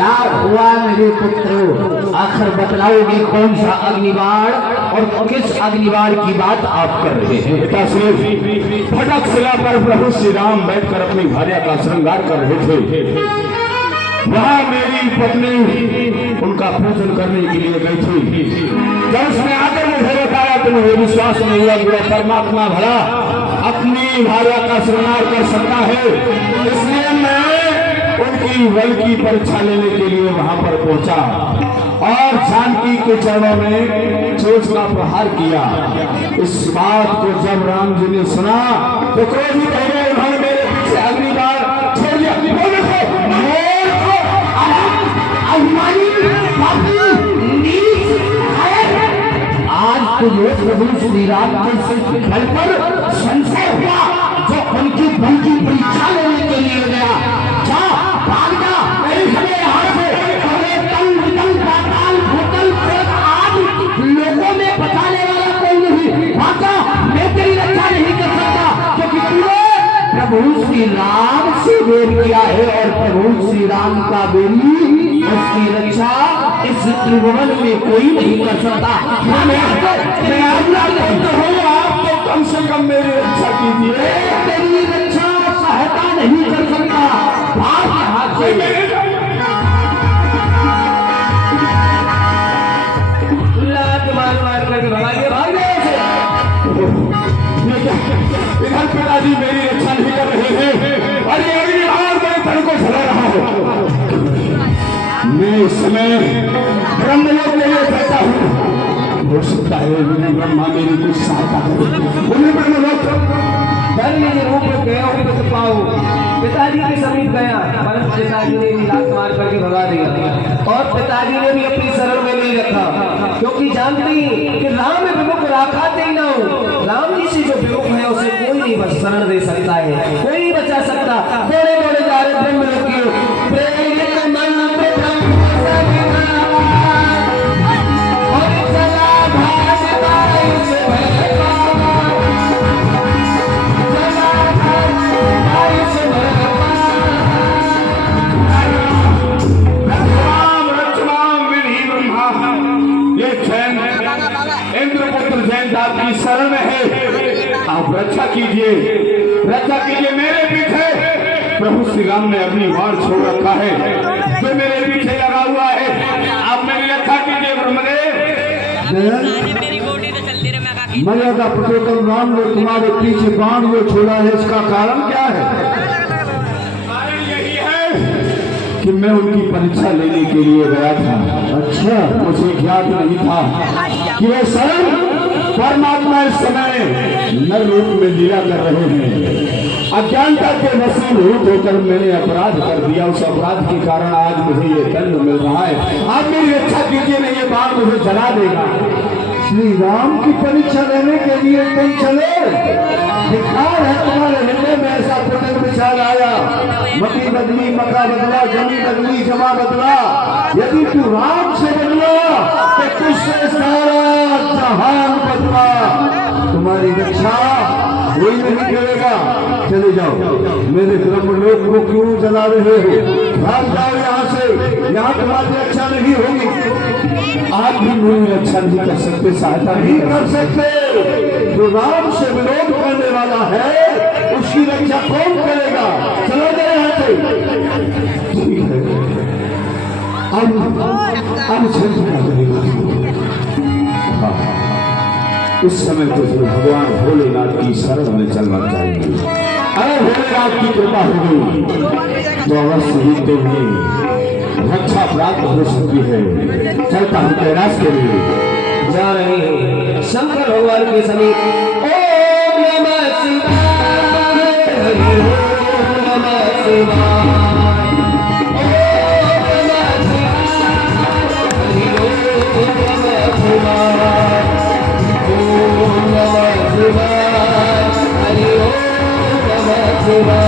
क्या हुआ मेरे पुत्र? आखिर बतलाओगे कौन सा अग्निबाण और किस अग्निबाण की बात आप कर रहे हैं? पिताश्री, फटक शिला पर प्रभु श्री राम बैठकर अपनी भार्या का श्रृंगार कर रहे थे। वहां मेरी पत्नी उनका पूजन करने के लिए गई थी। जब उसने आकर मुझे बताया तो मुझे विश्वास नहीं हुआ कि परमात्मा भला अपनी भार्या का श्रृंगार कर सकता है। इसलिए मैं उनकी बल की परीक्षा लेने के लिए वहां पर पहुंचा और जानकी के चरणों में चोट का प्रहार किया। इस बात को जब राम जी ने सुना तो क्रोधित हो गए। उन्होंने मेरे पीछे अग्निबाण छोड़ दिया। आज तुझे प्रभु श्री राम के बल पर संशय हुआ जो उनकी बल की परीक्षा लेने के लिए गया। जा भाग जा मेरे समय यहाँ से। आज लोगों में बचाने वाला कोई नहीं। भागा, मैं तेरी रक्षा नहीं कर सकता क्योंकि तूने प्रभु श्री राम से वेर किया है और प्रभु श्री राम का बेली उसकी रक्षा इस त्रिभुवन में कोई नहीं कर सकता। मैं आप तो कम से कम मेरी रक्षा कीजिए। तेरी रक्षा सहायता नहीं कर सकता। भाग यहाँ से। मार करके भगाइए, इधर पिताजी मेरी रक्षा नहीं कर रहे हैं और ये अग्निबाण मेरे तन को जला रहा है। मैं इस समय ब्रह्मलोक के लिए कहता हूँ। हो सकता है ब्रह्मा मेरी कुछ सहायता करे। उन्हें ब्रह्मलोक रूप गया पाओ पिताजी के समीप गया, परंतु पिताजी ने भी लात मार करके भगा दिया और पिताजी ने भी अपनी शरण में नहीं रखा क्योंकि जानती कि राम में विमुख राखा दे ना हो। राम जी से जो विमुख है उसे कोई नहीं बस शरण दे सकता है, कोई नहीं बचा सकता। बड़े बड़े जा रहे ब्रह्मलोक की शरण है। आप रक्षा कीजिए, रक्षा कीजिए। मेरे पीछे प्रभु श्री राम ने अपनी वार छोड़ रखा है जो मेरे पीछे लगा हुआ है। आप मेरी रक्षा कीजिए ब्रह्मदेव। मर्यादा पुरुषोत्तम राम ने तुम्हारे पीछे बाण जो छोड़ा है इसका कारण क्या है? कारण यही है कि मैं उनकी परीक्षा लेने के लिए गया था। अच्छा, मुझे ज्ञात नहीं था कि वे स्वयं परमात्मा इस समय नर रूप में लीला कर रहे हैं। अज्ञानता के वशीभूत होकर मैंने अपराध कर दिया। उस अपराध के कारण आज मुझे ये दंड मिल रहा है। आप मेरी रक्षा कीजिए, नहीं ये बाण मुझे जला देगा। श्री राम की परीक्षा लेने के लिए तुम चले? धिक्कार है तुम्हारे हृदय में ऐसा पुण्य विचार आया। मती बदली, मका बदला, जमी बदली, जमा बदला। यदि तू राम से बदला तो तुझसे सारा जहान बदला। तुम्हारी रक्षा कोई नहीं करेगा। चले जाओ, मेरे ब्रह्मलोक को क्यों जला रहे हो? भाग जाओ यहाँ से, यहाँ तुम्हारी रक्षा नहीं होगी। आप भी मेरी रक्षा नहीं कर सकते, सहायता नहीं कर सकते। जो राम से विरोध करने वाला है उसकी रक्षा कौन करेगा? चलो गए यहाँ से। ठीक है, अब चिंता करेगा। इस समय तुझे भगवान भोलेनाथ की शरण में चलना चाहिए। अगर भोलेनाथ की कृपा हो गई तो अवश्य ही तुम्हें रक्षा प्राप्त हो सकती है। चलता हूँ कैलाश के लिए। जा रहे हैं शंकर भगवान के समीप। ओम नमः शिवाय, ओम नमः शिवाय, ओम नमः शिवाय, ओम नमः शिवाय, ओम नमः शिवाय, हरि ओम नमः शिवाय।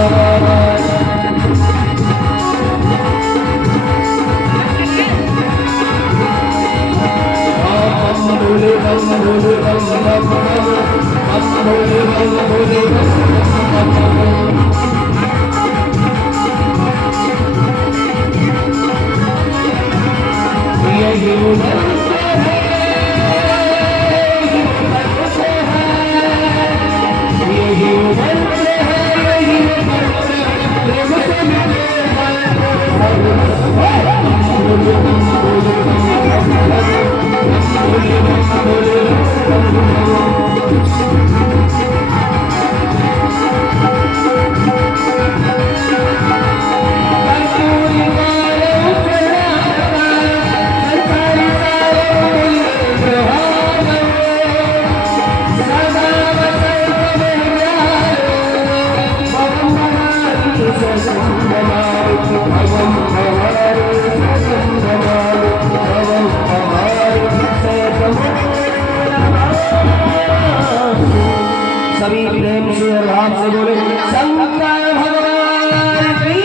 सभी प्रेम से और भाव से बोले शंकर भगवान की।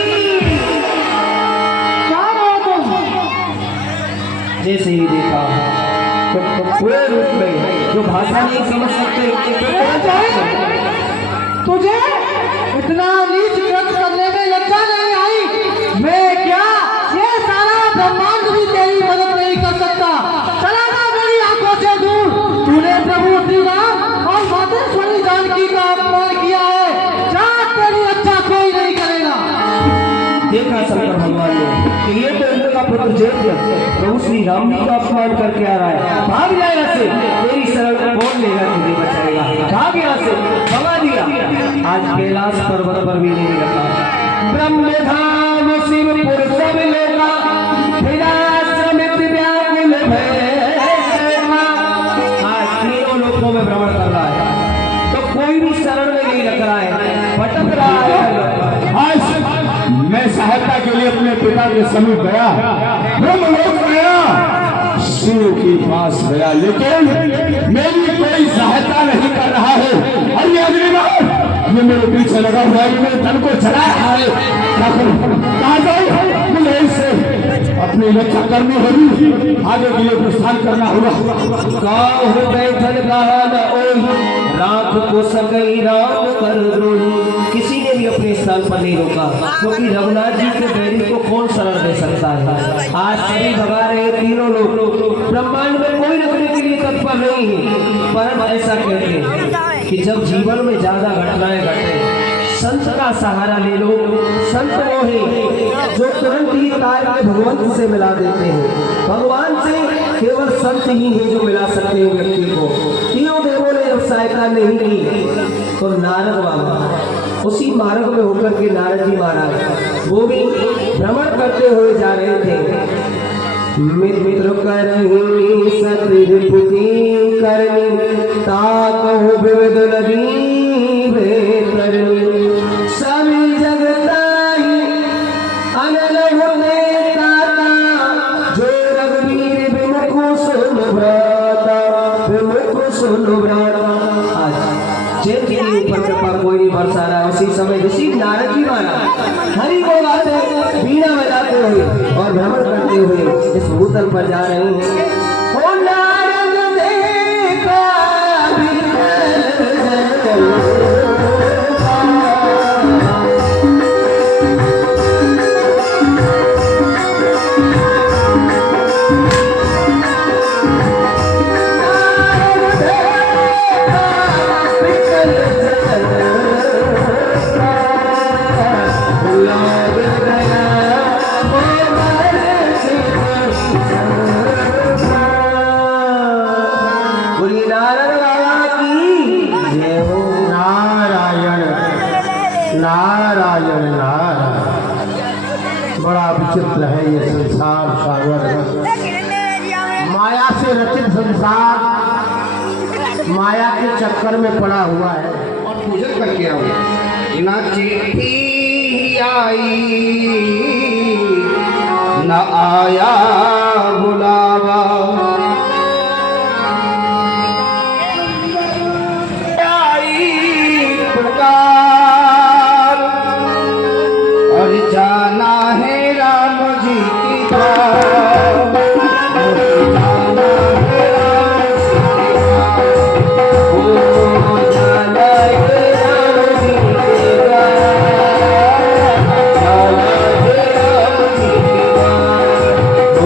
जैसे ही देखा तो पूरे रूप में जो भाषा नहीं समझ सकते, तुझे इतना नीच कृत करने में लज्जा नहीं आई? मैं क्या ये सारा ब्रह्मांड भी तेरी मदद नहीं कर सकता। चला जा मेरी आंखों से दूर। तूने प्रभु श्री राम और मातेश्वरी जानकी का अपमान किया है। जा, तेरी अच्छा कोई नहीं करेगा। देखा शंकर भगवान ने कि ये तो इनका पुत्र जेठ प्रभु श्री राम जी का अपमान करके आ रहा है। भाग जाए यहाँ से, तेरी शरण कौन लेगा, तुझे बचाएगा। भाग यहाँ से, भगा दिया। आज कैलाश पर्वत पर भी नहीं रखा। ब्रह्म धाम शिवपुर सब लोका, विनाश्रमित व्याकुल भैरवा। आज तीनों लोकों में भ्रमण कर रहा है, तो कोई भी शरण में नहीं रख रहा है, भटक रहा है। आज मैं सहायता के लिए अपने पिता के समीप गया, ब्रह्मलोक गया, शिव के पास गया, लेकिन मेरी कोई सहायता नहीं कर रहा है। और ये अगली बार ये मेरे पीछे लगा हुआ है, मेरे धन को चढ़ाया है। क्या करूं, कहाँ जाऊं? मुझे इससे अपनी रक्षा करनी होगी, आगे के लिए प्रस्थान करना होगा। काहू बैठल गान ओहि, राख को सकई राम कर द्रोही। किसी ने भी अपने स्थान पर नहीं रोका, क्योंकि रघुनाथ जी के बैरी को कौन शरण दे सकता है। आज सभी भगा रहे तीनों लोग, ब्रह्मांड में कोई रखने के लिए तत्पर नहीं है। पर ऐसा कहते हैं कि जब जीवन में ज्यादा घटनाएं घटे, संत का सहारा ले लो। संत वो है जो तुरंत ही तार के भगवंत से मिला देते हैं। भगवान से केवल संत ही है जो मिला सकते हैं व्यक्ति को। तीनों देवों ने जब सहायता नहीं की तो नारद बाबा उसी मार्ग में होकर के नारद जी महाराज वो भी भ्रमण करते हुए जा रहे थे। मित्र करही सतरिपुति करनी, ताकहु विविध नदी भेतरनी। सभी जगताई अनलहु नेता, जो रघुवीर विमुख सुन भ्राता, विमुख सुन भ्राता। आज जेठ के ऊपर कृपा कोई नहीं बरसा रहा। उसी समय ऋषि नारद जी महाराज हरि को गाते, बीड़ा बजाते हुए और भ्रमण करते हुए इस भूतल पर जा रहे हैं। ओ नारद देखा नारायण नारायण। बड़ा विचित्र है ये संसार सागर, माया से रचित संसार माया के चक्कर में पड़ा हुआ है। और पूजन करके आओ न चिट्ठी आई न आया बुलावा, और जाना है राम जी की बात, जाना है राम जी की बात, जाना है राम जी की बात,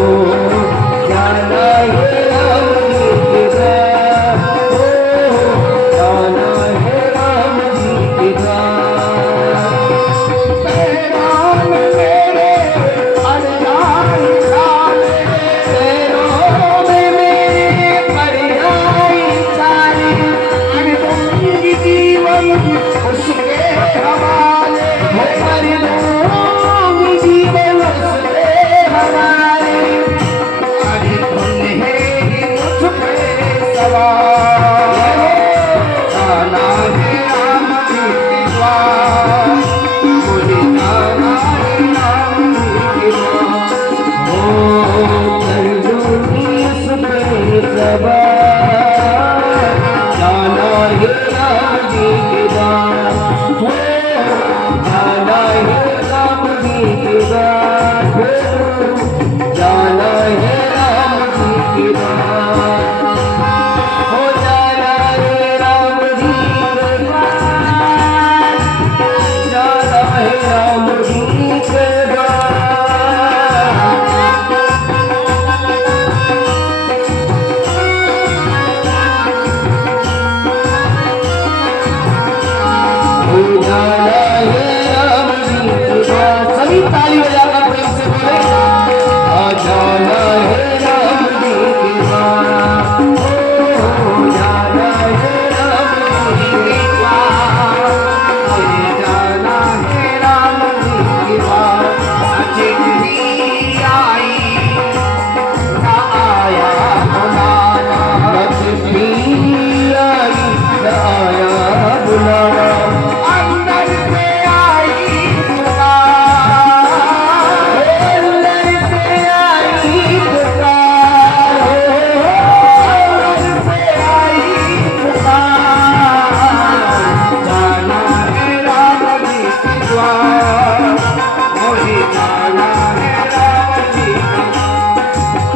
जाना है राम जी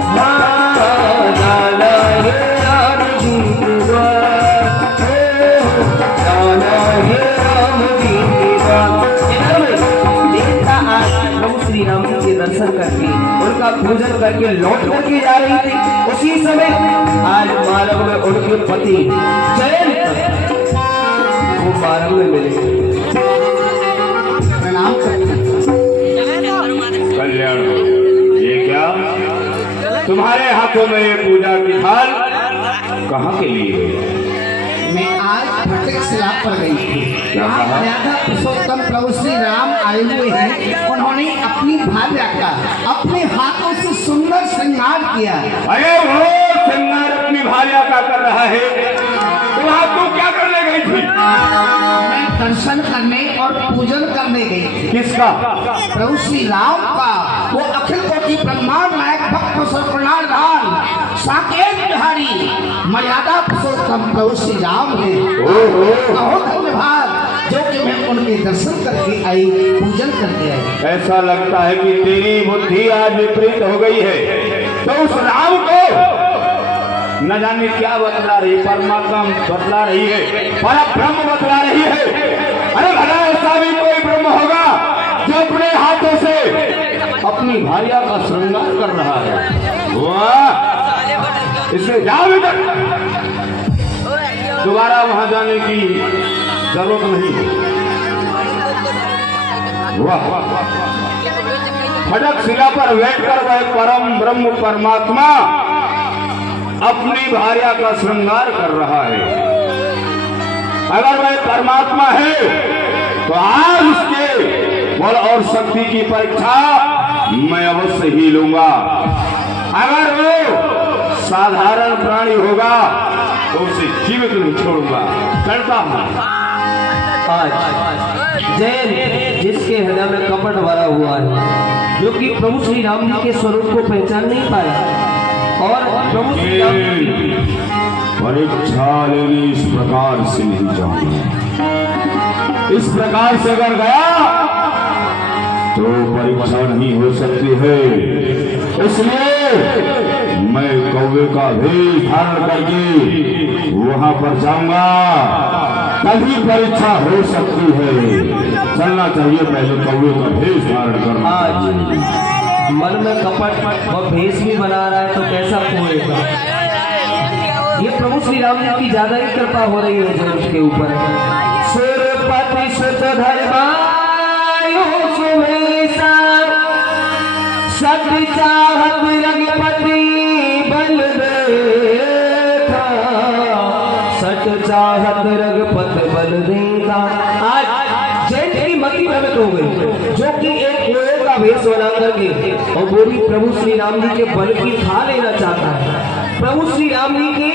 जाना है राम जी के द्वार, जाना है राम जी के द्वार। देवता आज प्रभु श्री राम जी के दर्शन करके उनका पूजन करके लौट करके जा रही थी। उसी समय आज मार्ग में उनके पति जयंत वो मार्ग में मिले। प्रणाम करते कल्याण, ये क्या तुम्हारे हाथों में ये पूजा की थाल कहाँ के लिए है? मैं आज फटिक शिला पर गई थी। वहाँ मर्यादा पुरुषोत्तम प्रभु श्री राम आए हुए हैं। उन्होंने अपनी भार्या का अपने हाथों से सुंदर श्रृंगार किया। अरे वो श्रृंगार अपनी भार्या का कर रहा है, वहाँ तू क्या करने गई थी? मैं दर्शन करने और पूजन करने गई थी। किसका? प्रभु श्री राम का। वो अखिल कोटि ब्रह्मांड नायक भक्त प्रणाम साकेत बिहारी मर्यादा पुरुषोत्तम प्रभु श्री राम है। बहुत धन्यवाद जो कि मैं उनके दर्शन करके आई, पूजन करके आई। ऐसा लगता है कि तेरी बुद्धि आज विपरीत हो गई है। तो उस राम को न जाने क्या बतला रही, परमात्मा बतला रही है, पर ब्रह्म बतला रही है। अरे भला ऐसा भी कोई ब्रह्म होगा जो अपने हाथों से अपनी भार्या का श्रृंगार कर रहा है? वाह, इसलिए जाओ इधर, दोबारा वहां जाने की जरूरत नहीं। वाह, फटक शिला पर बैठकर वह परम ब्रह्म परमात्मा अपनी भार्या का श्रृंगार कर रहा है। अगर वह परमात्मा है तो आज उसके बल और शक्ति की परीक्षा मैं अवश्य ही लूंगा। अगर वो साधारण प्राणी होगा तो उसे जीवित नहीं छोड़ूंगा। करता हूं। आज जैन जिसके हृदय में कपट भरा हुआ है, जो कि प्रभु श्री राम जी के स्वरूप को पहचान नहीं पाया और प्रभु श्री राम जी परीक्षा लेने इस प्रकार से नहीं जाऊंगा। इस प्रकार से अगर गया तो परीक्षा नहीं हो सकती है। इसलिए मैं कौवे का भेष धारण करके वहां पर जाऊंगा, तभी परीक्षा हो सकती है। चलना चाहिए, पहले कौवे का भेष धारण करना। आज मन में कपट और भेष भी बना रहा है तो कैसा होएगा? ये प्रभु श्री राम जी की ज्यादा ही कृपा हो रही है जो उसके ऊपर। सुरपति सुत धर्मायु सुमेशा, सत चाहत रघुपति बल देखा, सत चाहत रघुपति बल देखा। आज जैन की मति भ्रमित हो गई, जो कि एक कोए का भेष बना करके और वो भी प्रभु श्री राम जी के बल की खा लेना चाहता है, प्रभु श्री राम जी के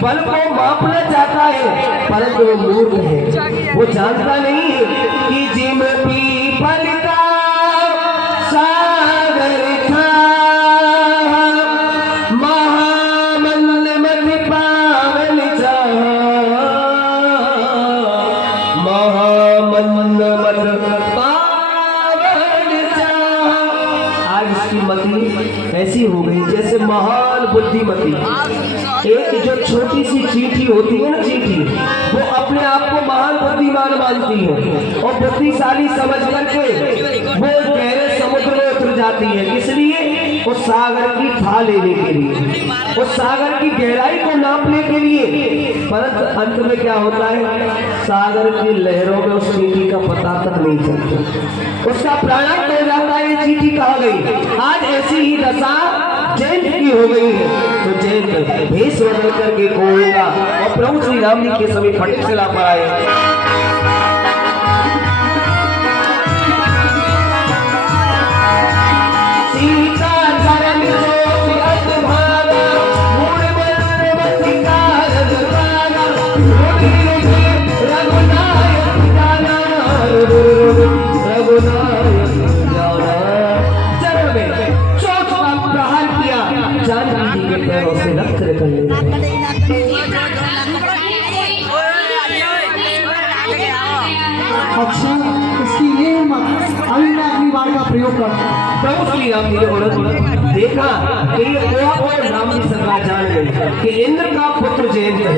बल को मापना चाहता है, परंतु वो मूर्ख है। वो जानता नहीं है कि जिम पीपल का सागर था, महामंद मत पावन चाहा, महामंद मत पावन चाहा। आज इसकी मति ऐसी हो गई जैसे महान बुद्धिमती। एक जो छोटी सी चींटी होती है ना, चींटी, वो अपने आप को महान बुद्धिमान मानती है और बुद्धिशाली समझ करके वो गहरे समुद्र में उतर जाती है। इसलिए उस सागर की था लेने के लिए, उस सागर की गहराई को नापने के लिए, परंतु अंत में क्या होता है, सागर की लहरों में उस चींटी का पता तक नहीं चलता, उसका प्राणांत हो जाता है। चींटी कहाँ गई? आज ऐसी ही दशा जैन की हो गई है। तो जैन भेष बदल करके खोएगा और प्रभु श्री राम जी के सभी फटिक शिला पर आए। सीता चरण ज्योति अधभागा, मूढ़ बंद बंधिकार दुर्भागा, रोगी रोगी रघुनायक जाना, रघुनायक जाना। चरण में चोट का प्रहार किया, जानकी जी के पैरों से रक्त निकलने लगा। प्रभु श्री राम जी ने देखा कि ये कोआ और राम जी सरकार जान गए कि इंद्र का पुत्र जयंत है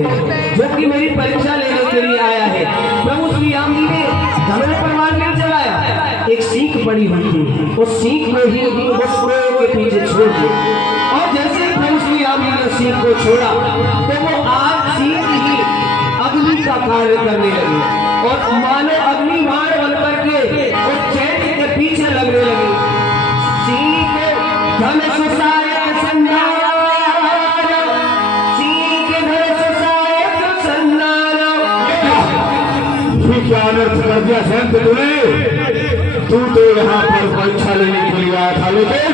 जो कि मेरी परीक्षा लेने के लिए आया है। प्रभु श्री राम जी ने धनुष परवान नहीं चलाया, एक सीख पड़ी हुई थी, उस सीख में ही उस कुएं के पीछे छोड़ दी। और जैसे ही प्रभु श्री राम जी ने सीख को छोड़ा तो वो आज सीख ही अग्नि का कार्य करने लगी और मानो अग्नि बाण बन करके उस चैन के पीछे लगने लगी। सीख धनुष सहायक संधान, सीख धनुष सहायक संधान। ये क्या अनर्थ कर दिया संत तूने? तू तो यहाँ पर परीक्षा लेने के लिए आया था, लेकिन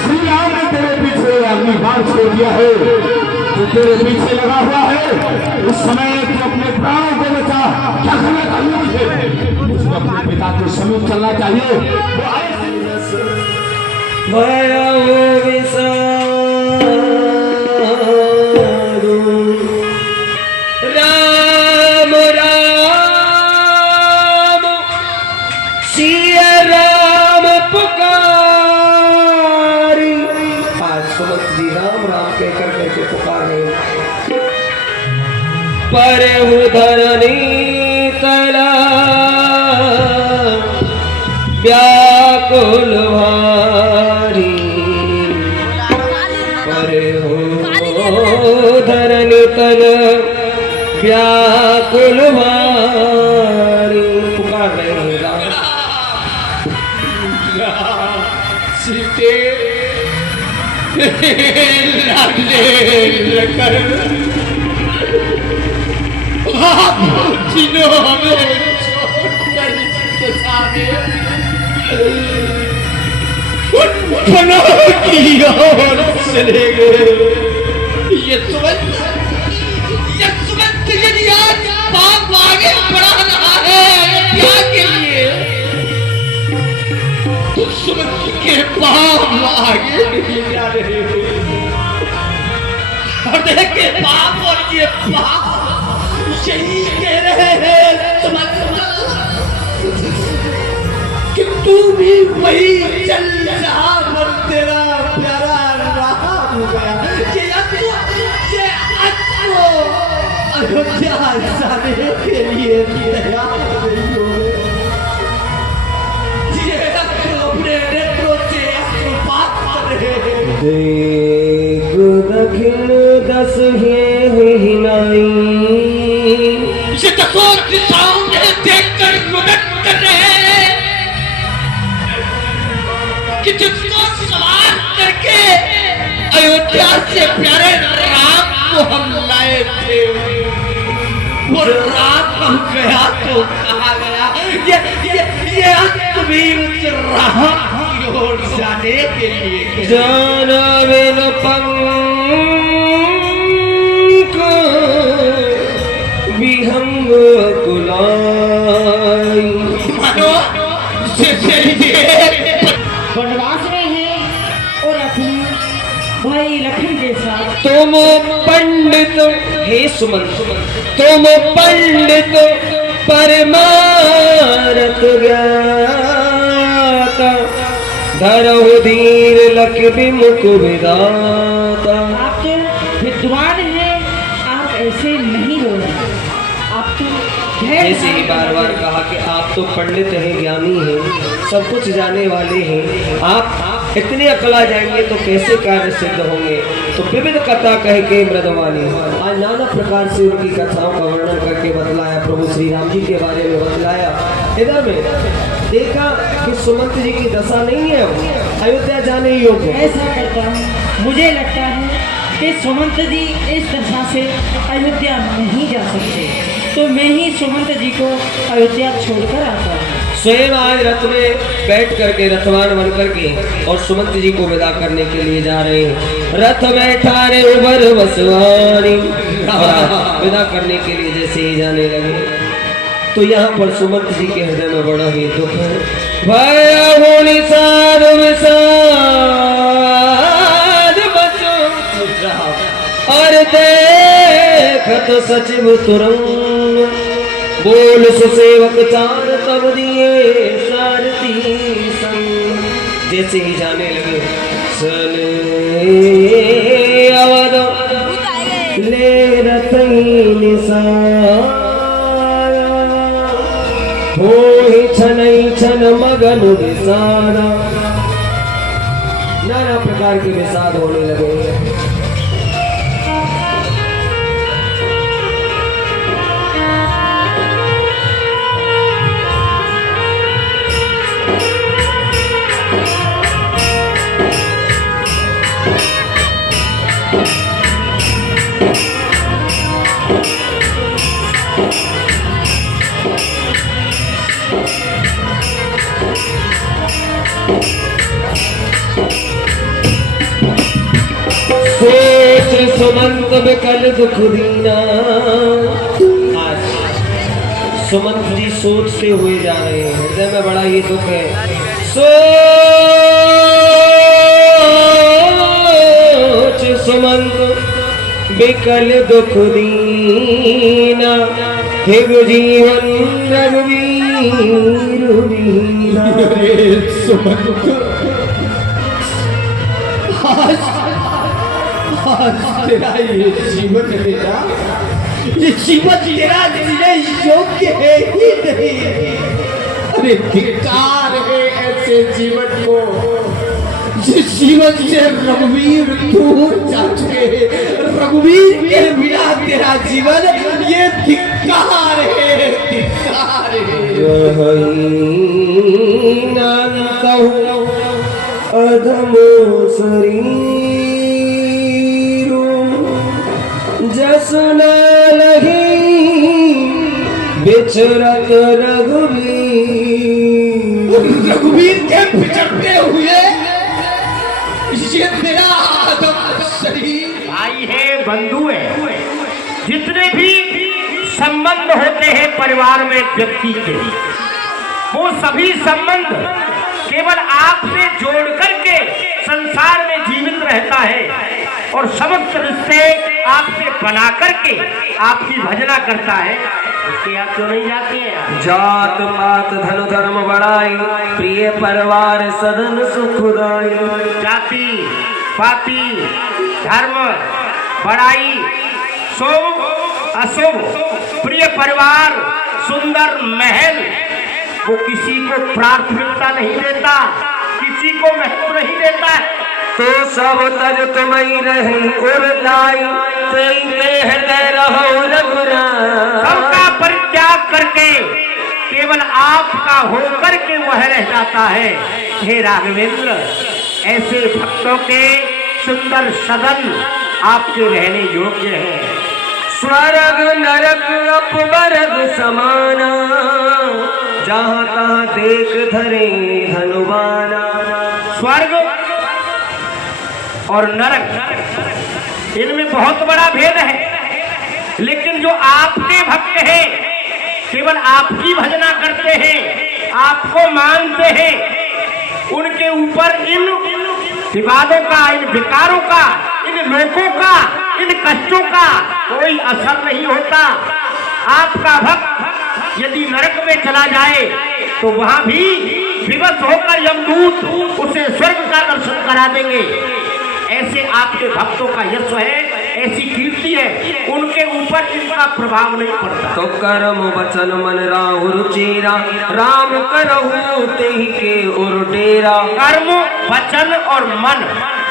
श्री राम ने तेरे पीछे अग्निबाण छोड़ दिया है। तो तेरे पीछे लगा हुआ है, उस समय तू अपने प्राणों को बचा। क्या करना चाहिए मुझे? मुझको अपने पिता के समीप चलना चाहिए। राम राम सिया राम पुकारी। आज सुमंत जी राम राम कहकर कैसे पुकारे। पर धरनी तला व्याकुल भारी, पर धरनी तल व्याकुल भारी। पुकार रहे हैं राम। सीते जिन्हों हमें छोड़कर की ओर चले गए। ये सुमंत यदि आज पाप आगे बढ़ा रहा है क्या के लिए, तो सुमंत के पाप आगे नहीं जा रहे और देखे पाप और ये पाप यही कह रहे हैं सुमंत कि तू भी वही चल जहां पर तेरा प्यारा राम हो गया। अयोध्या जाने के लिए तैयार नहीं हो ये अपने नेत्रों से बात कर रहे हैं। देख दखिल दस ही नाई, ये दसों दिशाओं में देखकर रुदन कर रहे हैं कि जिसको सवार करके अयोध्या से प्यारे राम को हम लाए थे वो राम हम गया तो कहा गया। ये अंत भी उस राम की ओर जाने के लिए जाना बिन पंख विहंग कुलाई। वनवास में है और अपनी भाई लखन के साथ। तुम पंडित हे सुमंत, तुम पंडित परमारथ ज्ञाता, धरहु धीर लख विमुख विधाता। आप तो विद्वान हैं, आप ऐसे नहीं बोलना। आप तो ऐसे ही बार बार कहा कि आप तो पंडित हैं, ज्ञानी हैं, सब कुछ जाने वाले हैं। आप इतने अकला जाएंगे तो कैसे कार्य सिद्ध होंगे। तो विविध कथा कह के मृदवानी आज नाना प्रकार से उनकी कथाओं का वर्णन करके बतलाया। प्रभु श्री राम जी के बारे में बतलाया। इधर में देखा कि सुमंत जी की दशा नहीं है, अयोध्या जाने योग्य। ऐसा करता हूँ, मुझे लगता है कि सुमंत जी इस दशा से अयोध्या नहीं जा सकते, तो मैं ही सुमंत जी को अयोध्या छोड़कर आता हूँ। स्वयं आज रथ में बैठ करके रथवान बन करके और सुमंत जी को विदा करने के लिए जा रहे हैं। रथ बैठा रे उबर बसवानी, विदा करने के लिए जैसे ही जाने लगे तो यहाँ पर सुमंत जी के हृदय में बड़ा ही दुख है। भया होली साधु विषाद बचो और देखत सचिव तुरंग, बोल सुसेवक चार तब दिए सारथी संग। जैसे ही जाने लगे सने अवध ले रतई निसारा हो ही छनई छन मगन विसारा। नाना प्रकार के विषाद होने लगे। सोच सुमंत विकल दुख दीना। आज सुमंत जी सोचते हुए जा रहे हैं, हृदय में बड़ा ये दुख है। सोच सुमंत विकल दुख दीना हिग जीवन रघुवीर वीरा। तेरा ये जीवन बेटा, ये जीवन तेरा जीने योग्य है ही नहीं। अरे धिक्कार है ऐसे जीवन को जिस जीवन से रघुवीर दूर जा चुके। रघुवीर के बिना तेरा जीवन ये धिक्कार है, धिक्कार है। अधमो शरीर जसन लगी बिछरत रघुवीर। रघुवीर के बिछड़ते हुए ये तेरा आदम शरीर। भाई है, बंधु है, जितने भी संबंध होते हैं परिवार में व्यक्ति के, वो सभी संबंध केवल आपसे जोड़ करके संसार में जीवित रहता है और समस्त रिश्ते आपसे बना करके आपकी भजना करता है। उसके आप क्यों नहीं जाते हैं? जात पात धन धर्म बढ़ाई प्रिय परिवार सदन सुखदाई। जाति पाति धर्म बड़ाई शुभ अशुभ प्रिय परिवार सुंदर महल, वो किसी को प्राथमिकता नहीं देता, किसी को महत्व नहीं देता है। तो सब तज तुम्हें रहे उड़ाई रहो रघुराई। सबका परित्याग करके केवल आपका होकर के वह रह जाता है। हे राघवेंद्र, ऐसे भक्तों के सुंदर सदन आपके रहने योग्य है। स्वर्ग नरक अपवर्ग समाना जहाँ तहाँ देख धरे धनुबाना। स्वर्ग और नरक इनमें बहुत बड़ा भेद है, लेकिन जो आपके भक्त हैं केवल आपकी भजना करते हैं, आपको मानते हैं, उनके ऊपर इन विवादों का, इन विकारों का, इन लोगों का, इन कष्टों का कोई असर नहीं होता। आपका भक्त यदि नरक में चला जाए तो वहां भी विवश होकर यमदूत उसे स्वर्ग का दर्शन करा देंगे। ऐसे आपके भक्तों का यश है, ऐसी कीर्ति है, उनके ऊपर इनका प्रभाव नहीं पड़ता। तो कर्म वचन मन राहु रुचिरा राम करहु तेहि के उर डेरा। कर्म वचन और मन,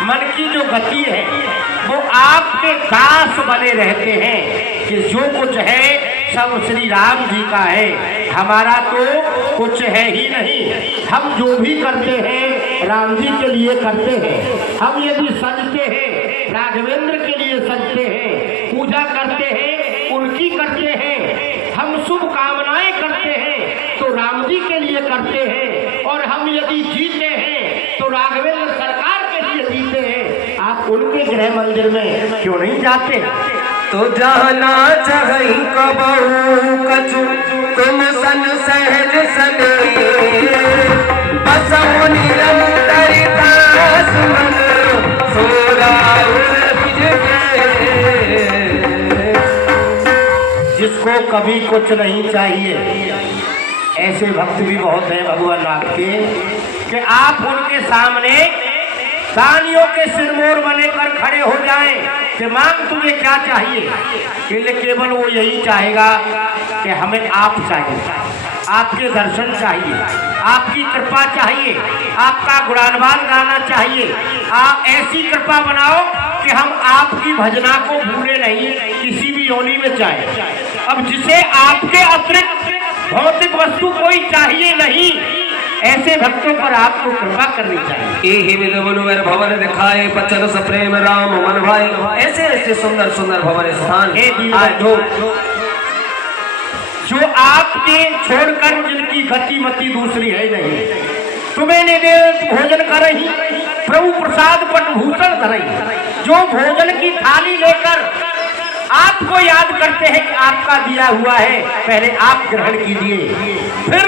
मन की जो गति है वो आपके दास बने रहते हैं कि जो कुछ है सब श्री राम जी का है, हमारा तो कुछ है ही नहीं। हम जो भी करते हैं राम जी के लिए करते हैं। हम यदि सजते हैं राघवेंद्र के लिए सजते हैं, पूजा करते हैं उनकी करते हैं, हम शुभ कामनाएं करते हैं तो राम जी के लिए करते हैं, और हम यदि जीते हैं तो राघवेंद्र सरकार के लिए जीते हैं। आप उनके गृह मंदिर में क्यों नहीं जाते? तो जाना चाहि कबहू कछु तुम सन सहज सने बसहु निरंतर दास मन सोराउर बिज के। जिसको कभी कुछ नहीं चाहिए, ऐसे भक्त भी बहुत हैं भगवान नाथ के कि आप उनके सामने सानियों के सिरमोर बनेकर खड़े हो जाएं कि मांग तुझे क्या चाहिए। केवल वो यही चाहेगा कि हमें आप चाहिए, आपके दर्शन चाहिए, आपकी कृपा चाहिए, आपका गुणानवान गाना चाहिए। आप ऐसी कृपा बनाओ कि हम आपकी भजना को भूले नहीं किसी भी योनि में चाहे। अब जिसे आपके अतिरिक्त भौतिक वस्तु कोई चाहिए नहीं, ऐसे भक्तों पर आपको कृपा करनी चाहिए। ही विद मनुवर भवन दिखाए बचन स प्रेम राम मन भाई। ऐसे ऐसे सुंदर सुंदर भवन स्थान जो आपके छोड़कर जिनकी गति मति दूसरी है नहीं। तुम्हें निवेद भोजन करही प्रभु प्रसाद पट भूषण करही। जो भोजन की थाली लेकर आपको याद करते हैं कि आपका दिया हुआ है, पहले आप ग्रहण कीजिए। फिर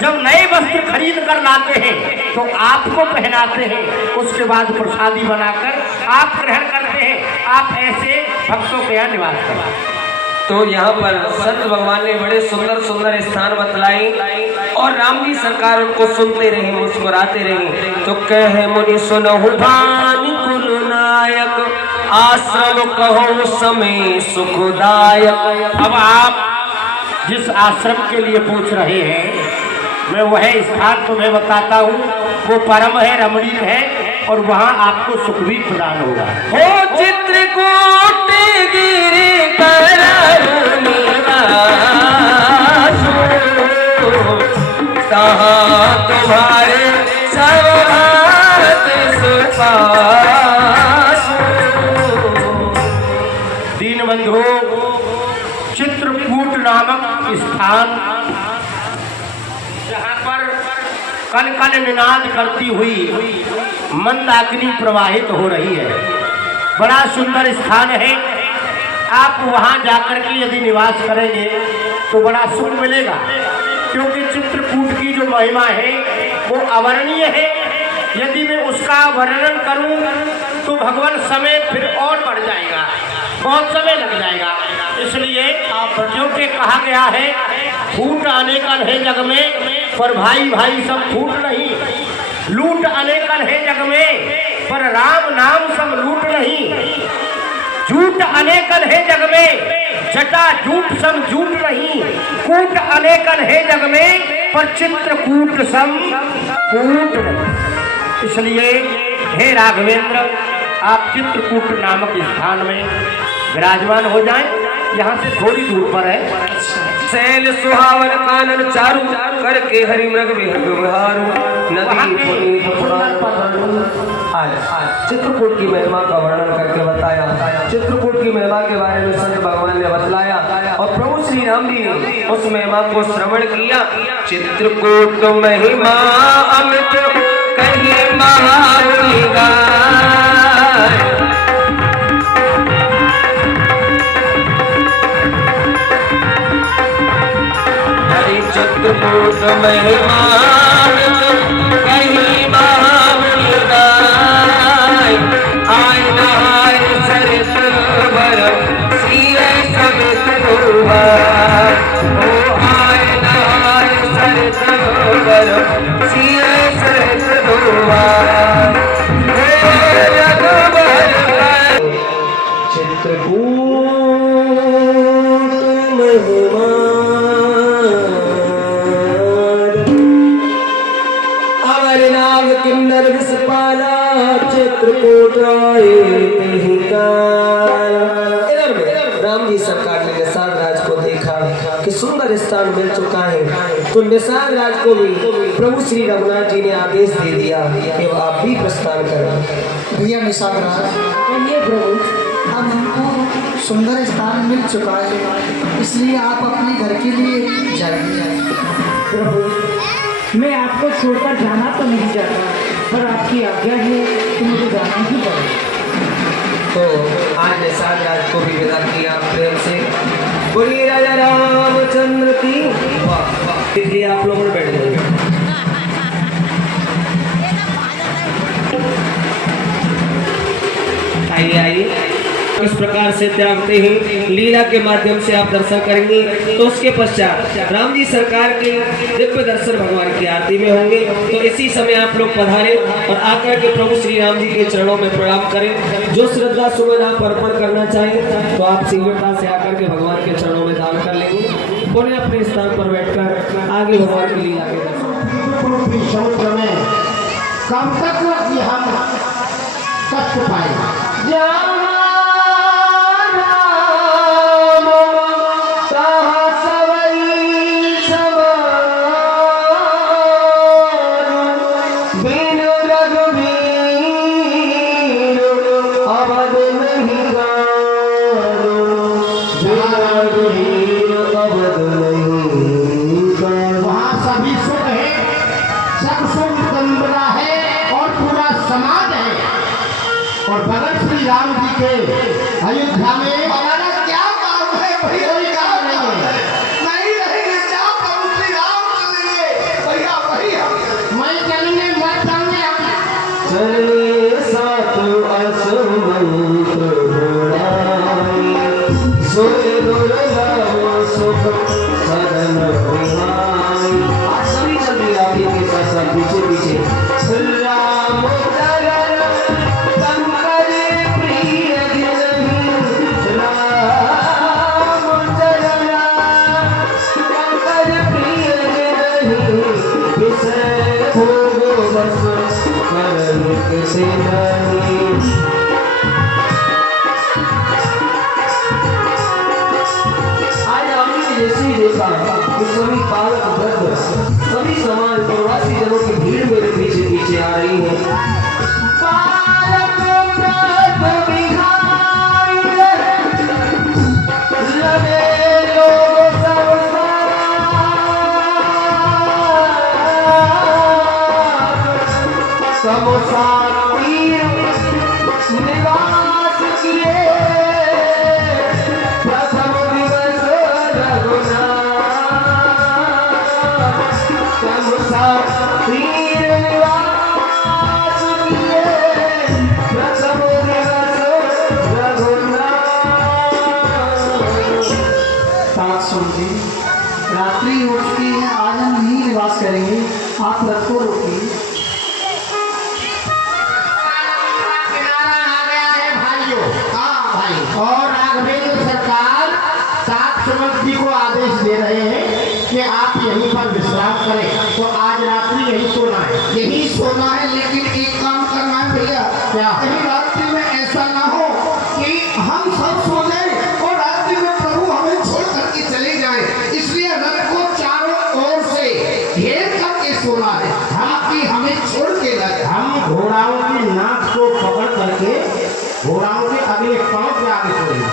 जब नए वस्त्र खरीद कर लाते हैं तो आपको पहनाते हैं, उसके बाद प्रसादी बनाकर आप ग्रहण करते हैं। आप ऐसे भक्तों के यहाँ निवास करें। तो यहाँ पर संत भगवान ने बड़े सुंदर सुंदर स्थान बतलाई और राम जी सरकार उनको सुनते रहे, मुस्कुराते रहे। तो कहे मुनि सुनहु भानि कुल नायक, आश्रम कहो समय सुखदायक। अब आप जिस आश्रम के लिए पूछ रहे हैं, मैं वह स्थान तुम्हें बताता हूँ। वो परम है, रमणीय है और वहाँ आपको सुख भी प्रदान होगा। हो चित्रकूट गिरि कर तुम्हारे सर्वात सुपासु। दीन बंधु, चित्रकूट नामक स्थान जहाँ पर कल कल निनाद करती हुई मंदाकिनी प्रवाहित हो रही है, बड़ा सुंदर स्थान है। आप वहाँ जाकर के यदि निवास करेंगे तो बड़ा सुख मिलेगा, क्योंकि चित्रकूट की जो महिमा है वो अवर्णनीय है। यदि मैं उसका वर्णन करूं तो भगवान समय फिर और बढ़ जाएगा, बहुत समय लग जाएगा। इसलिए क्योंकि कहा गया है फूट अनेकन है जग में, पर भाई भाई सब फूट नहीं। लूट अनेकन है जग में, पर राम नाम सब लूट नहीं। झूठ अनेकन है जग में, जटा झूठ सब झूठ नहीं। कूट अनेकन है जग में, पर चित्रकूट सब कूट नहीं। इसलिए हे राघवेंद्र, आप चित्रकूट नामक स्थान में विराजमान हो जाएं। यहाँ से थोड़ी दूर पर है। सैल सुहावन कानन चारु, करके हरि मृग विहारू। नदी आज चित्रकूट की महिमा का वर्णन करके बताया। चित्रकूट की महिमा के बारे में संत भगवान ने बतलाया और प्रभु श्री राम जी ने उस महिमा को श्रवण किया। चित्रकूट महिमा अमित कहिए महामुनि गाय। चित्रकूट महिमा कहीं महामुनि गाय। आय नहाय सरित वर सिए सबित गुरुवार। ओ आय नहाय सरित वर सिए सबित गुरुवार। चित्रकूट महिमा किन्नर विषपाला चित्रकूट राम जी सरकार ने निषाद राज को देखा कि सुंदर स्थान मिल चुका है, तो निषाद राज को भी प्रभु श्री रघुनाथ जी ने आदेश दे दिया कि आप भी प्रस्थान करें। भैया निषाद राज, प्रभु अब हमको सुंदर स्थान मिल चुका है, इसलिए आप अपने घर के लिए जाइए। प्रभु, मैं आपको छोड़कर जाना तो नहीं चाहता, पर आपकी आज्ञा है कि मुझे जाना ही पड़ेगा। तो आज निषाद राज को भी विदा किया प्रेम से। बोलिए राजा रामचंद्र की। इसलिए आप लोग बैठ जाइए। आइए आइए। किस प्रकार से त्यागते हैं, लीला के माध्यम से आप दर्शन करेंगे। तो उसके पश्चात राम जी सरकार के दिव्य दर्शन भगवान की आरती में होंगे। तो इसी समय आप लोग पधारें और आकर के प्रभु श्री राम जी के चरणों में प्रणाम करें। जो श्रद्धा सुमन आप अर्पण करना चाहें तो आप शीघ्रता से आकर के भगवान के चरणों में दान कर लेंगे। पुण्य अपने स्थान पर बैठकर आगे भगवान की लीला के दर्शन। समुद्र में कब तक कि हम कष्ट पाए। वहाँ सभी सुख है, सब सुख तंबरा है और पूरा समाज है। और भगत श्री राम जी के अयोध्या में हमारा क्या काम है भैया? कोई काम नहीं है। नहीं रहेंगे क्या प्रभु श्री राम चलेंगे भैया? वही हम मैं चलेंगे, मैं चलेंगे चले सात असमंत्र सोए दुर्लभ सुख सदन हुआई। आज सभी चल रही आगे के साथ साथ पीछे पीछे। राम चरण पंकज प्रिय जननी, राम चरण पंकज प्रिय जननी, विषय भोग बस करन किसे नहीं। जैसे देखा कि सभी पालक वृद्ध सभी समाज प्रवासी जनों की भीड़ मेरे पीछे पीछे आ रही है। पालक वृद्ध विहार लगे लोग सब साथी निवास किए। प्रथम दिवस रात्रि हो चुकी है, आज हम यहीं निवास करेंगे। आप रथ को रोकिए। किनारा आ गया है भाइयों। हाँ भाई, और राघवेंद्र सरकार सात सुमंत जी को आदेश दे रहे हैं कि आप यहीं पर विश्राम करें। तो आज रात्रि यहीं सोना है। यहीं सोना है, लेकिन एक काम करना है भैया। क्या? कहीं रात्रि में ऐसा ना हो कि हम सब सो जाए और रात्रि में प्रभु हमें छोड़ करके चले जाए। इसलिए रथ को चारों ओर से घेर करके सोना है, ताकि हमें छोड़ के जाए। हम घोड़ाओं की नाक को पकड़ करके घोड़ाओं के अगले पांव पे आगे सोएंगे।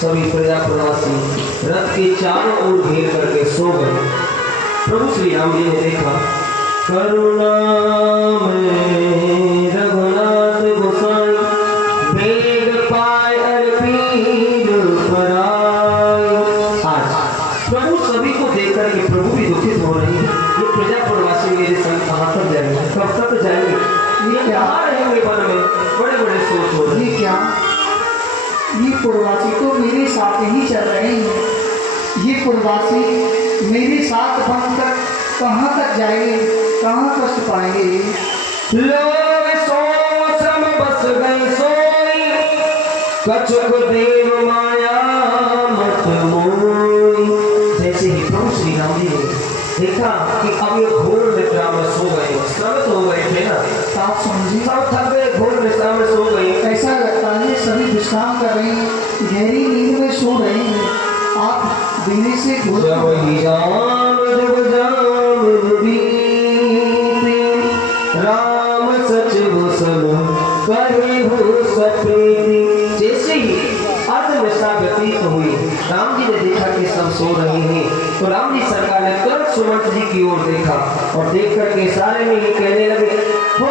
सभी प्रजा प्रवासी रथ के चारों ओर घेर करके सो गए। प्रभु श्री राम जी ने देखा, करुणा में रघुनाथ गोसाई, वेग पाए अर्पीर पराई। आज प्रभु सभी को देख करके प्रभु भी दुखित हो रहे हैं। ये प्रजा प्रवासी मेरे संग कहाँ तक जाएंगे, कब तक जाएंगे? ये कहाँ रहेंगे वन में? बड़े बड़े सोच हो रहे। ये क्या, ये पूर्वासी तो मेरे साथ ही चल रहे हैं। ये पूर्वासी मेरे साथ बनकर कहाँ तक जाएंगे, कहाँ कष्ट पाएंगे? लोग सो सम बस गए सोई, कछुक देव माया मत मोई। जैसे ही प्रभु श्री राम जी ने देखा कि अब ये घोर निद्रा में सो गए, श्रमित हो गए थे ना, आप समझिए, सब थक गए, घोर निद्रा में सो गए। ऐसा लगता है सभी विश्राम कर रहे हैं, गहरी नींद में सो रहे हैं। आप देने से घोर जब ही जाम जब जाम बीते, राम सच हो सब कहे हो सप्रीति। जैसे ही अर्धनिशा व्यतीत हुई, राम जी ने देखा कि सब सो रहे हैं, तो राम जी सरकार ने तुरंत सुमंत जी की ओर देखा और देख करके सारे में ये कहने लगे, हो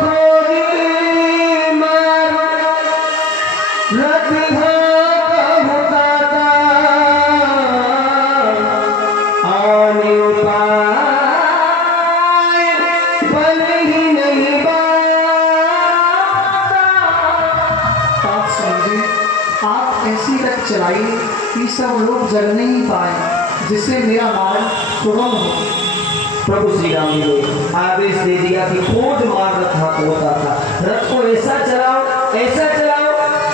खोजी मार रथ होता आने पाए, बल ही नहीं बाए। ऐसी रख चलाई कि सब लोग जल नहीं पाए, जिससे मेरा मार्ग सुगम हो। प्रभु श्री राम जी ने आदेश दे दिया कि खोज मार रथ होता था, रथ को ऐसा चलाओ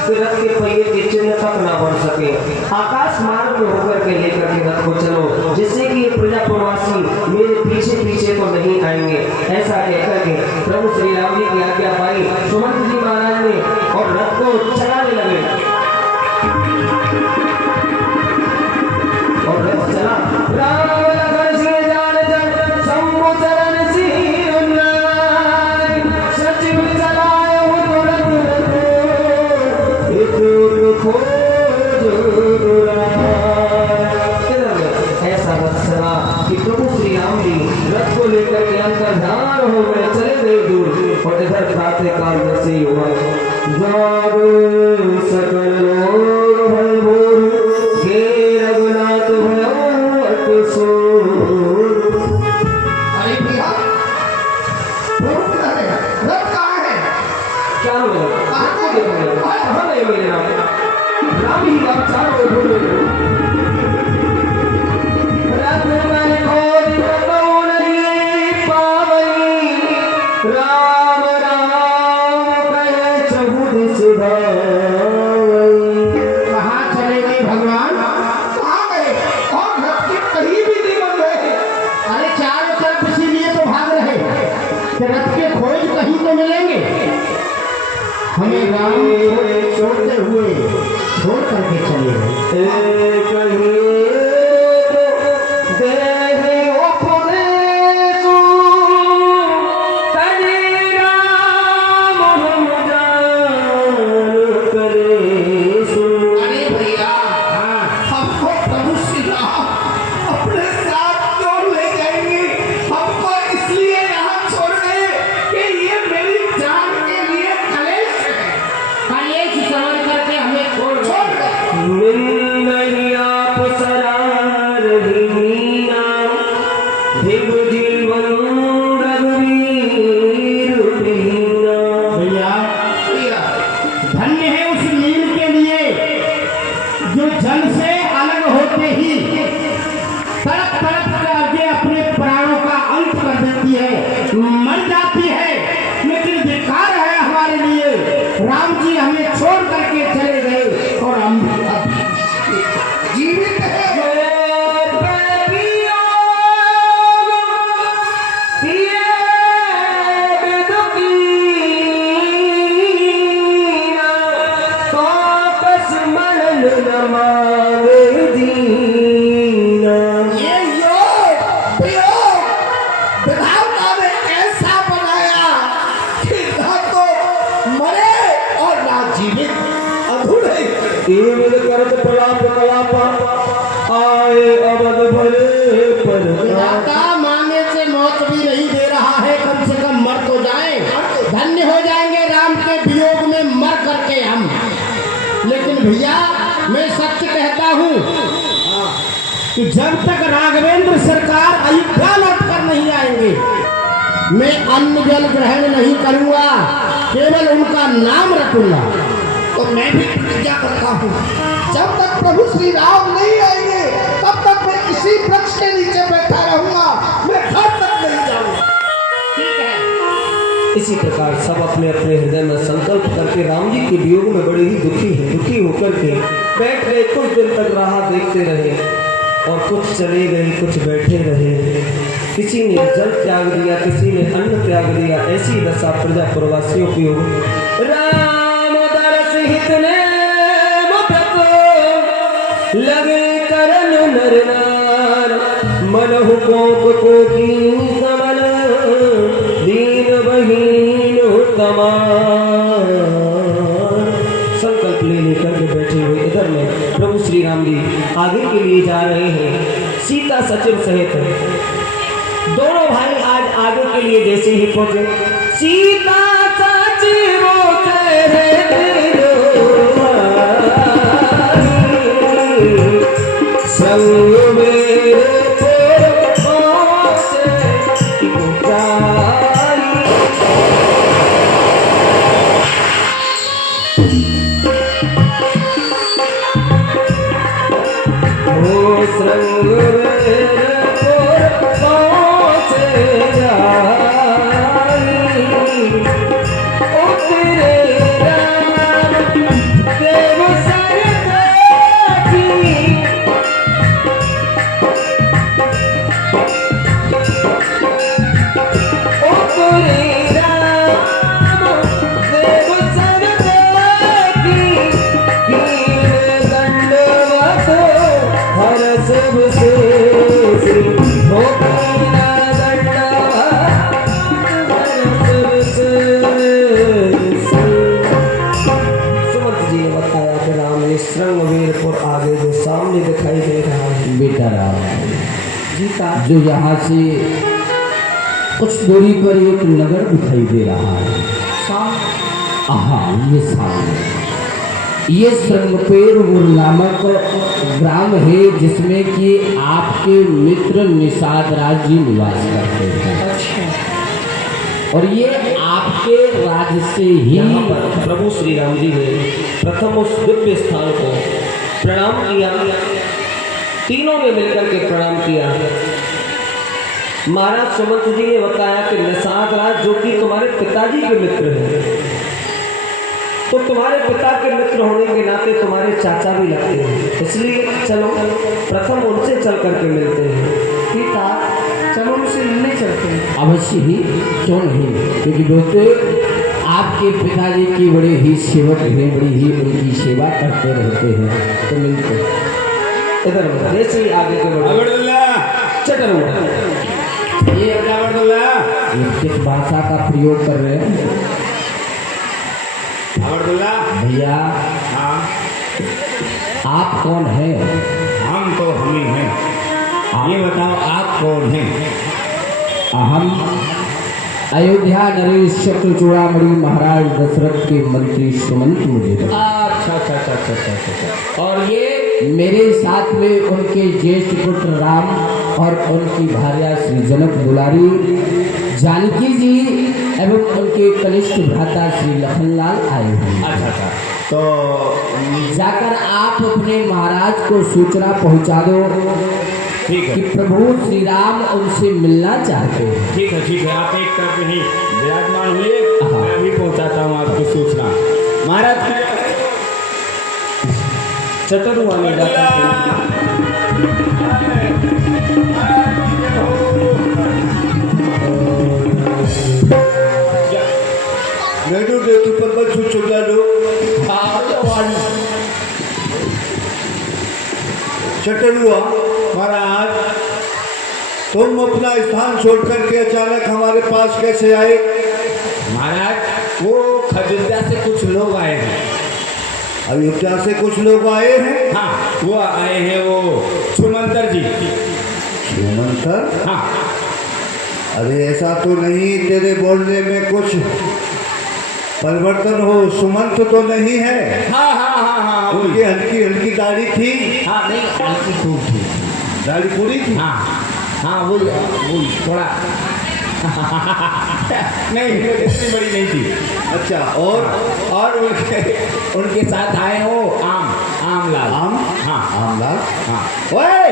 कि रथ के पहिए के चिन्ह तक ना बढ़ सके। आकाश मार्ग में होकर के लेकर के रथ को चलो, जिससे कि ये प्रजा प्रवासी मेरे पीछे पीछे तो नहीं आएंगे। ऐसा कहकर के प्रभु श्री राम जी की आज्ञा पाई सुमंत जी महाराज ने और रथ को चलाने लगे और रथ चला। राम लखन सिंह जान जन शंभु चरण सिंह उन्नाय, सचिव चलाए हो तुरंत ऐसा रथ चला कि प्रभु श्री राम जी रथ को लेकर के अंतर्धान हो गए, चले गए दूर। और इधर प्रातः काल में से हुआ जाग सकल लोग भय भोर, हे रघुनाथ भयो अतिशोर। अरे भैया रथ कहाँ है? क्या हो गया? आपको देखो कहाँ नहीं मेरे राम ही आप चारों ओर ढूंढ रहे हो। रथ में खोज कौन नहीं पावई, राम राम कहे चहुद सुधावई। कहाँ चले गए भगवान? कहाँ गए? और रथ के कहीं भी नहीं बन रहे। अरे चारों तरफ इसीलिए तो भाग रहे कि रथ के खोज कहीं तो मिलेंगे। हमें राम को छोड़ते हुए छोड़ करके चले गए। अरे भैया हमको प्रभु श्री राम अपने साथ क्यों ले जाएंगे? हमको इसलिए यहाँ छोड़ गए कि ये मेरी जान के लिए कलेश है। कलेश समझ करके हमें छोड़ गए। भैया धन्य है उस नील के लिए जो जल से अलग होते ही तड़प तड़प करके अपने प्राणों का अंत कर देती है, मर जाती है। लेकिन धिक्कार है हमारे लिए, राम जी हमें छोड़ करके चले गए और हम जीवित है। ये योग प्रयोग विधाता ने ऐसा बनाया कि ना तो मरे और ना जीवित, अधूरे। आए अवध भरे पर विधाता मांगने से मौत भी नहीं दे रहा है, कम से कम मर तो जाए, धन्य हो जाएंगे राम के वियोग में मर करके हम। लेकिन भैया मैं सत्य कहता हूँ कि जब तक राघवेंद्र सरकार अयोध्या लौट कर नहीं आएंगे, मैं अन्न जल ग्रहण नहीं करूंगा, केवल उनका नाम रखूंगा। तो मैं भी प्रतिज्ञा करता हूँ, जब तक प्रभु श्री राम नहीं आएंगे तब तक मैं इसी वृक्ष के नीचे बैठा रहूंगा, मैं घर तक नहीं जाऊंगा। ठीक है। इसी प्रकार सब अपने अपने हृदय में संकल्प करके राम जी के वियोग में बड़े ही दुखी होकर के बैठ गए। कुछ दिन तक राह देखते रहे और कुछ चले गए, कुछ बैठे रहे। किसी ने जल त्याग दिया, किसी ने अन्न त्याग दिया। ऐसी दशा प्रजा प्रवासियों की हो गई। राम दरस हित ने लगे करन नर नार, मनहु कोप कोटि समन, दीन बहीन तमार। संकल्प ले लेकर के बैठे हुए इधर में प्रभु श्री राम जी आगे के लिए जा रहे हैं। सीता सचिव सहित दोनों भाई आज आगे के लिए जैसे ही पहुंचे, सीता सचिव संग मेरे जो यहाँ से कुछ दूरी पर एक नगर दिखाई दे रहा है। हाँ, ये सामने ये श्रृंगपेरपुर नामक ग्राम है जिसमें कि आपके मित्र निषाद राज जी निवास करते हैं। और ये आपके राज्य से ही यहाँ पर प्रभु श्री राम जी ने प्रथम उस दिव्य स्थान को प्रणाम किया, तीनों ने मिलकर के प्रणाम किया। महाराज सुमंत जी ने बताया कि निषाद राज जो कि तुम्हारे पिताजी के मित्र हैं, तो तुम्हारे पिता के मित्र होने के नाते तुम्हारे चाचा भी लगते हैं, इसलिए चलो प्रथम उनसे चल करके मिलते हैं। पिता चलो उनसे मिलने चलते हैं। अवश्य ही, क्यों नहीं, क्योंकि दोस्तों आपके पिताजी की बड़े ही सेवक हैं, बड़ी ही उनकी सेवा करते रहते हैं, तो मिलते हैं। इधर जैसे ही आगे के चटर ये किस भाषा का प्रयोग कर रहे हैं भैया? आप कौन हैं? हम तो हम ही हैं। ये बताओ आप कौन हैं? हम अयोध्या नरेश चक्र चूड़ामणि महाराज दशरथ के मंत्री सुमंत मुझे। अच्छा। और ये मेरे साथ में उनके ज्येष्ठ पुत्र राम और उनकी भार्या श्री जनक दुलारी जानकी जी एवं उनके कनिष्ठ भ्राता श्री लखनलाल आए हैं। अच्छा, तो जाकर आप अपने महाराज को सूचना पहुंचा दो ठीक है, कि प्रभु श्री राम उनसे मिलना चाहते हैं। ठीक है, आप एक तरफ ही विराजमान हुए, मैं अभी पहुंचाता हूँ आपको सूचना। महाराज चतुर्वा में जाकर चटरुआ महाराज, तुम अपना स्थान छोड़ करके अचानक हमारे पास कैसे आए? महाराज वो खजुरिया से कुछ लोग आए हैं। अयोध्या से कुछ लोग आए हैं? हाँ, वो आए हैं, वो सुमंतर जी। सुमंतर? हाँ। अरे ऐसा तो नहीं, तेरे बोलने में कुछ परिवर्तन हो, सुमंत तो नहीं है? हाँ, उनकी हल्की दाढ़ी थी? हाँ, नहीं हल्की खूब थी, दाढ़ी पूरी थी? हाँ, वो थोड़ा नहीं, इतनी बड़ी नहीं थी। अच्छा, और उनके साथ आए हो आमलाल। हाँ, आमलाल? हाँ। ओए!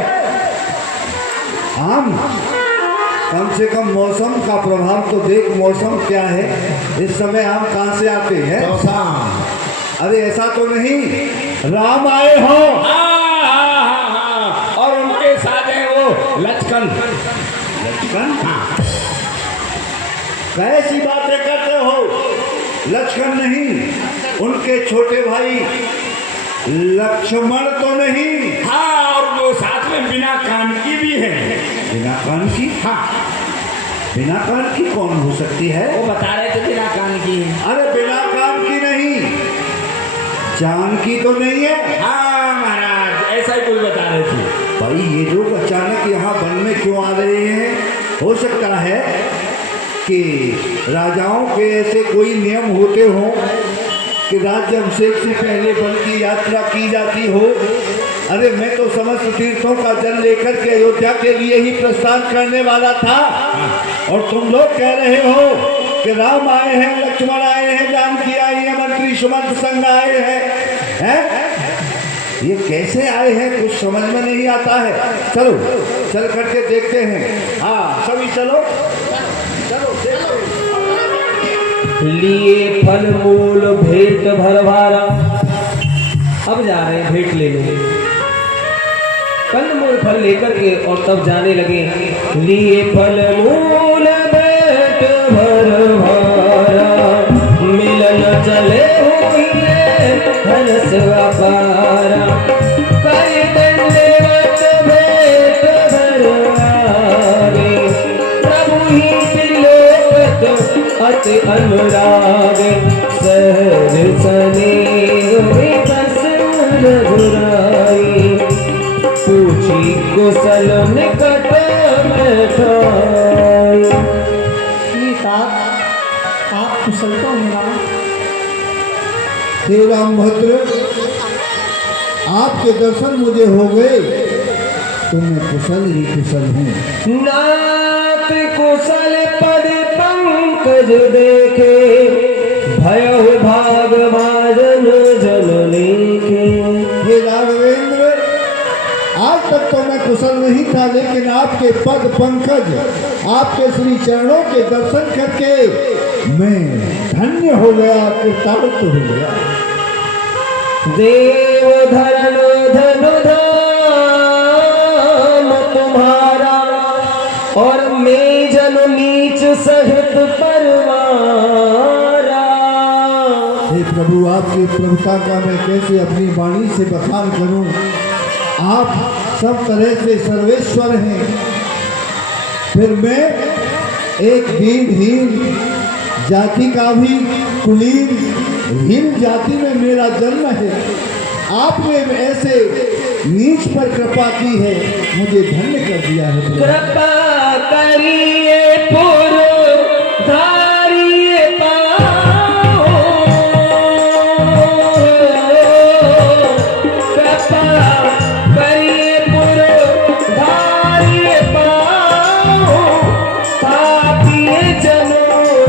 आम, कम से कम मौसम का प्रभाव तो देख, मौसम क्या है इस समय, आम कहाँ से आते हैं? अरे ऐसा तो नहीं, राम आए हो? हाँ, और उनके साथ है वो लक्ष्मण। हाँ। कैसी बातें करते हो? लक्ष्मण नहीं, उनके छोटे भाई लक्ष्मण तो नहीं? हाँ, और वो साथ में बिना कान की भी है। बिना कान की? हाँ। बिना कान की कौन हो सकती है? वो बता रहे थे बिना कान की। अरे बिना कान की नहीं, जानकी तो नहीं है? हाँ महाराज, ऐसा ही कुछ बता रहे थे। भाई ये लोग अचानक यहाँ वन में क्यों आ रहे हैं? हो सकता है कि राजाओं के ऐसे कोई नियम होते हों कि राज्य अभिषेक से पहले वन की यात्रा की जाती हो। अरे मैं तो समस्त तीर्थों का जल लेकर के अयोध्या के लिए ही प्रस्थान करने वाला था, और तुम लोग कह रहे हो कि राम आए हैं, लक्ष्मण आए हैं, जानकी आई है, मंत्री सुमंत संग आए हैं? ये कैसे आए हैं, कुछ समझ में नहीं आता है। चलो चल करके देखते हैं। हाँ सभी चलो देखो। लिए फल मूल भेंट भरभारा, अब जा रहे हैं भेंट लेने। कंदमूल फल लेकर के और तब जाने लगे। लिए फल मूल भेंट भरभारा, मिलन चले हुए धनस व्यापारा, कई दंडवत भेंट भरवारे, प्रभु ही त्रिलोक अति अनुराग, सहज सने बस रघुराई, पूछ ही कुशल निकट बैठाई। आप कुशल तो होना। हे रामभद्र, आपके दर्शन मुझे हो गए तो मैं कुशल ही कुशल हूँ। नाथ कुशल पद पंकज देखे, भयो भाग भाजन जन लेखे। हे राघवेंद्र, आज तक तो मैं कुशल नहीं था, लेकिन आपके पद पंकज, आपके श्री चरणों के दर्शन करके मैं धन्य हो गया, कृतार्थ हो गया। देव धन धनु धाम तुम्हारा, और मैं जन नीच सहित परवारा। हे प्रभु, आपकी प्रभुता का मैं कैसे अपनी वाणी से बखान करूं। आप सब तरह से सर्वेश्वर हैं, फिर मैं एक दीनहीन जाति का भी कुलीन हीन जाति में मेरा जन्म है। आपने ऐसे नीच पर कृपा की है, मुझे धन्य कर दिया है प्रभु। कृपा करिए पुर धारिए पाओ, कृपा करिए पुर धारिए पाओ। पापिए जनो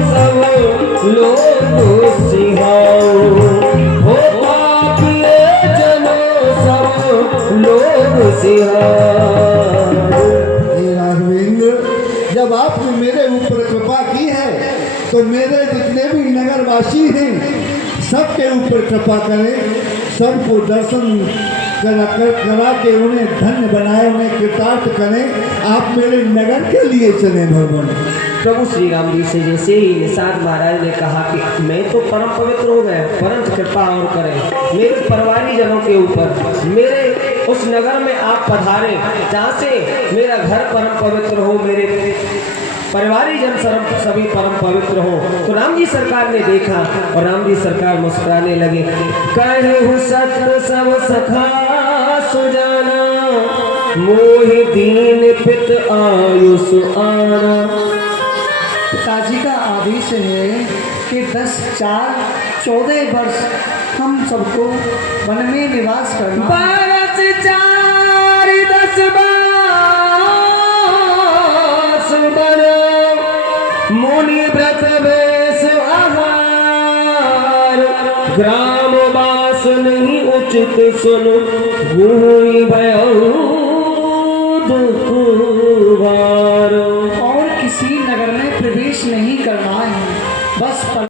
सब लोग सिहाओ, हो पापिए जनो सब लोग सिहाओ। हे राघवेंद्र, जब आपने मेरे ऊपर कृपा की है तो मेरे जितने भी नगरवासी हैं सबके ऊपर कृपा करें, सबको दर्शन करा के उन्हें धन्य बनाए, उन्हें कृतार्थ करें। आप मेरे नगर के लिए चले भगवान। प्रभु श्री राम जी से जैसे ही निषाद महाराज ने कहा कि मैं तो परम पवित्र हो गया, परंतु कृपा और करें मेरे परिवारी जनों के ऊपर, मेरे उस नगर में आप पधारे जहाँ से मेरा घर परम पवित्र हो, मेरे परिवारी जन सभी परम पवित्र हो। तो राम जी सरकार ने देखा और राम जी सरकार मुस्कुराने लगे। कहु सत्य सब सखा सुजाना, मोहि दीन पित आयुष आना। पिताजी का आदेश है कि 10, 4, 14 वर्ष हम सबको वन में निवास करना। 12, 4, 10 मुनि व्रत वेश आहार, ग्राम वास नहीं उचित सुन, गुहि भयो दुख भार। और किसी नगर में प्रवेश नहीं करना है, बस